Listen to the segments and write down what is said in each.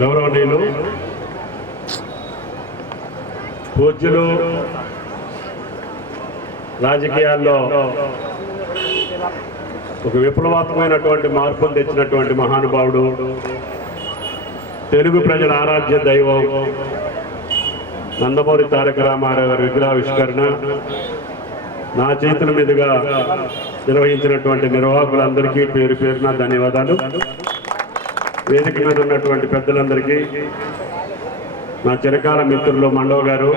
గౌరవనీయులు పూజ్యులు రాజకీయాల్లో ఒక విప్లవాత్మకమైనటువంటి మార్పులు తెచ్చినటువంటి మహానుభావుడు తెలుగు ప్రజల ఆరాధ్య దైవం నందమూరి తారక రామారావు గారి విగ్రహావిష్కరణ నా చేతుల మీదుగా నిర్వహించినటువంటి నిర్వాహకులందరికీ పేరు పేరున ధన్యవాదాలు. వేదిక మీద ఉన్నటువంటి పెద్దలందరికీ నా చిరకాల మిత్రులు మండవ గారు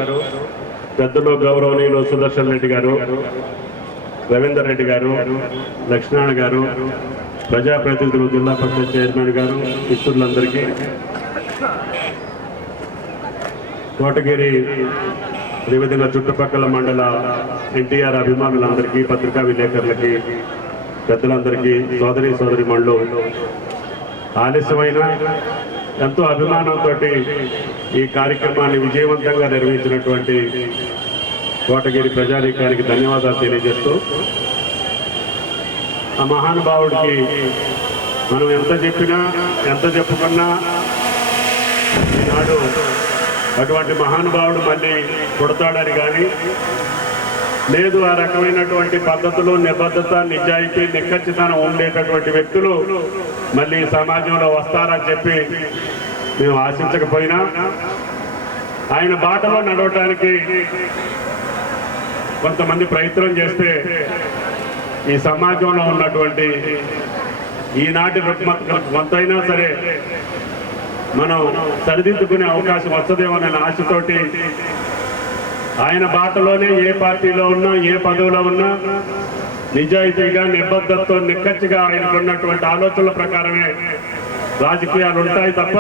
పెద్దలు గౌరవనీయులు సుదర్శన్ రెడ్డి గారు రవీందర్ రెడ్డి గారు లక్ష్మణ గారు ప్రజాప్రతినిధులు జిల్లా పరిషత్ చైర్మన్ గారు మిత్రులందరికీ కోటగిరి అదేవిధంగా చుట్టుపక్కల మండల ఎన్టీఆర్ అభిమానులందరికీ పత్రికా విలేకరులకి పెద్దలందరికీ సోదరి సోదరి మండలు ఆలస్యమైన ఎంతో అభిమానంతో ఈ కార్యక్రమాన్ని విజయవంతంగా నిర్వహించినటువంటి కోటగిరి ప్రజానీకానికి ధన్యవాదాలు తెలియజేస్తూ ఆ మహానుభావుడికి మనం ఎంత చెప్పినా ఎంత చెప్పుకున్నా ఈనాడు అటువంటి మహానుభావుడు మళ్ళీ పుడతాడని కానీ లేదు ఆ రకమైనటువంటి పద్ధతులు నిబద్ధత నిజాయితీ నిక్కచ్చితనం ఉండేటటువంటి వ్యక్తులు మళ్ళీ సమాజంలో వస్తారని చెప్పి మేము ఆశించకపోయినా ఆయన బాటలో నడవటానికి కొంతమంది ప్రయత్నం చేస్తే ఈ సమాజంలో ఉన్నటువంటి ఈనాటి రుగ్మత కొంతైనా సరే మనం సరిదిద్దుకునే అవకాశం వస్తుందేమోననే ఆశతోటి ఆయన బాటలోనే ఏ పార్టీలో ఉన్నా ఏ పదవిలో ఉన్నా నిజాయితీగా నిబద్ధతతో నిక్కచ్చిగా ఆయనకు ఉన్నటువంటి ఆలోచనల ప్రకారమే రాజకీయాలు ఉంటాయి తప్ప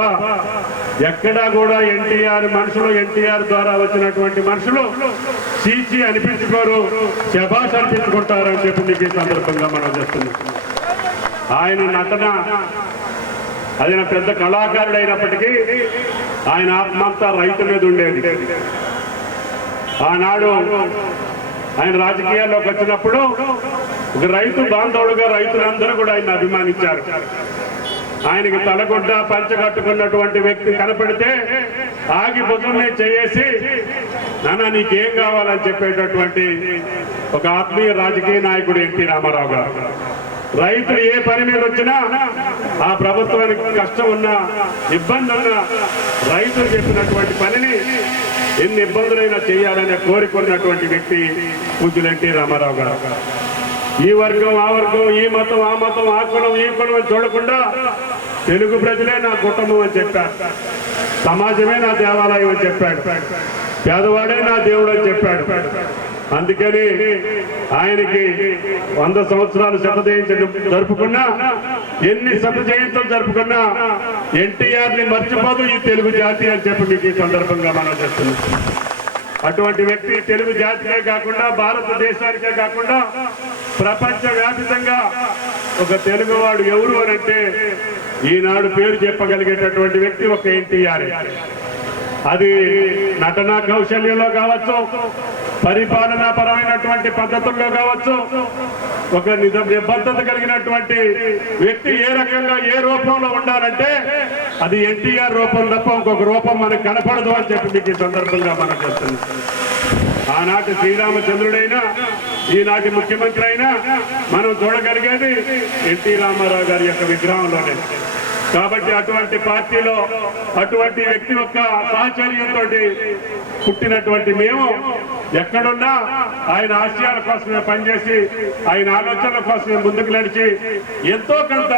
ఎక్కడా కూడా ఎన్టీఆర్ మనుషులు ఎన్టీఆర్ ద్వారా వచ్చినటువంటి మనుషులు చీచి అనిపించుకోరు శబాష్ అనిపించుకుంటారని చెప్పి నీకు ఈ సందర్భంగా మనం చేస్తున్నాం. ఆయన నటన ఆయన పెద్ద కళాకారుడు అయినప్పటికీ ఆయన ఆత్మంతా రైతు మీద ఉండేది. ఆనాడు ఆయన రాజకీయాల్లోకి వచ్చినప్పుడు ఒక రైతు బాంధవుడుగా రైతులందరూ కూడా ఆయన అభిమానించారు. ఆయనకి తలగొడ్డ పంచగట్టుకున్నటువంటి వ్యక్తి కనపడితే ఆగి భుజమే చేసి నాన్న నీకేం కావాలని చెప్పేటటువంటి ఒక ఆత్మీయ రాజకీయ నాయకుడు ఎన్టీ రామారావు గారు. రైతులు ఏ పని మీద వచ్చినా ఆ ప్రభుత్వానికి కష్టం ఉన్నా ఇబ్బంది ఉన్నా రైతులు చెప్పినటువంటి పనిని ఎన్ని ఇబ్బందులైనా చేయాలనే కోరికొన్నటువంటి వ్యక్తి పూజలు ఎన్టీ రామారావు గారు. ఈ వర్గం ఆ వర్గం ఈ మతం ఆ మతం ఆ కులం ఈ కులం అని చూడకుండా తెలుగు ప్రజలే నా కుటుంబం అని చెప్పారు. సమాజమే నా దేవాలయం అని చెప్పాడు. పేదవాడే నా దేవుడు అని చెప్పాడు. అందుకని ఆయనకి వంద సంవత్సరాలు శత జయంతి జరుపుకున్నా ఎన్ని శత జయంతులు జరుపుకున్నా ఎన్టీఆర్ని మర్చిపోదు ఈ తెలుగు జాతి అని చెప్పి మీకు ఈ సందర్భంగా మనం చేస్తున్నాం అటువంటి వ్యక్తి తెలుగు జాతికే కాకుండా భారతదేశానికే కాకుండా ప్రపంచ వ్యాపితంగా ఒక తెలుగువాడు ఎవరు అనంటే ఈనాడు పేరు చెప్పగలిగేటటువంటి వ్యక్తి ఒక ఎన్టీఆర్. అది నటనా కౌశల్యంలో కావచ్చు పరిపాలనా పరమైనటువంటి పద్ధతుల్లో కావచ్చు ఒక నిజ నిబద్ధత కలిగినటువంటి వ్యక్తి ఏ రకంగా ఏ రూపంలో ఉండాలంటే అది ఎన్టీఆర్ రూపం తప్ప ఇంకొక రూపం మనకు కనపడదు అని చెప్పి మీకు ఈ సందర్భంగా మనం చేస్తున్నాం ఆనాటి శ్రీరామచంద్రుడైనా ఈనాటి ముఖ్యమంత్రి అయినా మనం చూడగలిగేది ఎన్టీ రామారావు గారి యొక్క విగ్రహంలోనే. కాబట్టి అటువంటి పార్టీలో అటువంటి వ్యక్తి యొక్క సాహచర్యంతో పుట్టినటువంటి మేము ఎక్కడున్నా ఆయన ఆశయాల కోసమే పనిచేసి ఆయన ఆలోచనల కోసమే ముందుకు నడిచి ఎంతో కొంత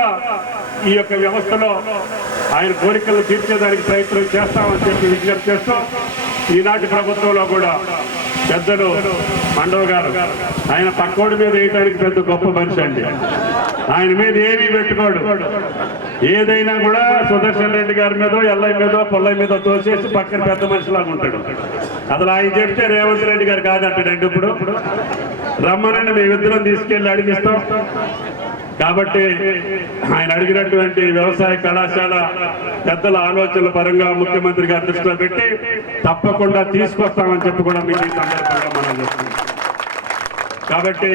ఈ యొక్క వ్యవస్థలో ఆయన కోరికలను తీర్చేదానికి ప్రయత్నం చేస్తామని చెప్పి విజ్ఞప్తి చేస్తూ ఈనాటి ప్రభుత్వంలో కూడా పెద్దలు మండవ గారు ఆయన పక్కోడి మీద వేయడానికి పెద్ద గొప్ప మనిషి అండి. ఆయన మీద ఏమీ పెట్టుకోడు. ఏదైనా కూడా సుదర్శన్ రెడ్డి గారి మీద ఎల్లయ్య మీద పొల్లయ్య మీద తోసేసి పక్కన పెద్ద మనిషిలాగా ఉంటాడు. అసలు ఆయన చెప్తే రేవంత్ రెడ్డి గారు కాదంటాడండి ఇప్పుడు. రమ్మనండి మేమిద్దరం తీసుకెళ్ళి అడిగిస్తాం. కాబట్టి ఆయన అడిగినటువంటి వ్యవసాయ కళాశాల పెద్దల ఆలోచనల పరంగా ముఖ్యమంత్రి గారి దృష్టిలో పెట్టి తప్పకుండా తీసుకొస్తామని చెప్పి కూడా మీకు ఈ సందర్భంగా మనం చెప్తున్నాం. కాబట్టి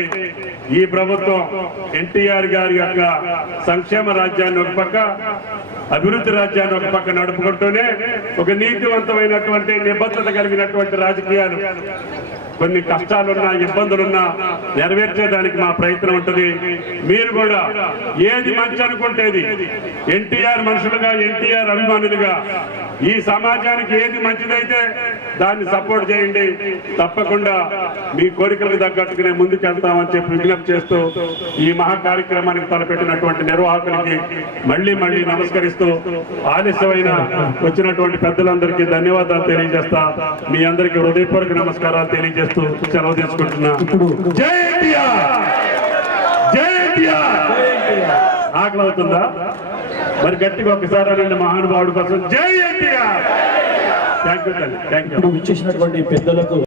ఈ ప్రభుత్వం ఎన్టీఆర్ గారి యొక్క సంక్షేమ రాజ్యాన్ని ఒక పక్క అభివృద్ధి రాజ్యాన్ని ఒక పక్క నడుపుకుంటూనే ఒక నీతివంతమైనటువంటి నిబద్ధత కలిగినటువంటి రాజకీయాలు కొన్ని కష్టాలున్నా ఇబ్బందులున్నా నెరవేర్చేదానికి మా ప్రయత్నం ఉంటుంది. మీరు కూడా ఏది మంచి అనుకుంటేది ఎన్టీఆర్ మనుషులుగా ఎన్టీఆర్ అభిమానులుగా ఈ సమాజానికి ఏది మంచిదైతే దాన్ని సపోర్ట్ చేయండి. తప్పకుండా మీ కోరికలకు తగ్గట్టుకునే ముందుకు వెళ్తామని చెప్పి విజ్ఞప్తి చేస్తూ ఈ మహా కార్యక్రమానికి తలపెట్టినటువంటి నిర్వాహకులకి మళ్ళీ మళ్ళీ నమస్కరిస్తూ ఆలస్యమైన వచ్చినటువంటి పెద్దలందరికీ ధన్యవాదాలు తెలియజేస్తా. మీ అందరికీ హృదయపూర్వక నమస్కారాలు తెలియజేస్తూ సెలవు తీసుకుంటున్నా. జై ఎన్టీఆర్! జై ఎన్టీఆర్! ఆకలి అవుతుందా మరి గట్టిగా ఒకసారి అనండి మహానుభావుడి కోసం. జై NTR! Thank you thank you పెద్దలకు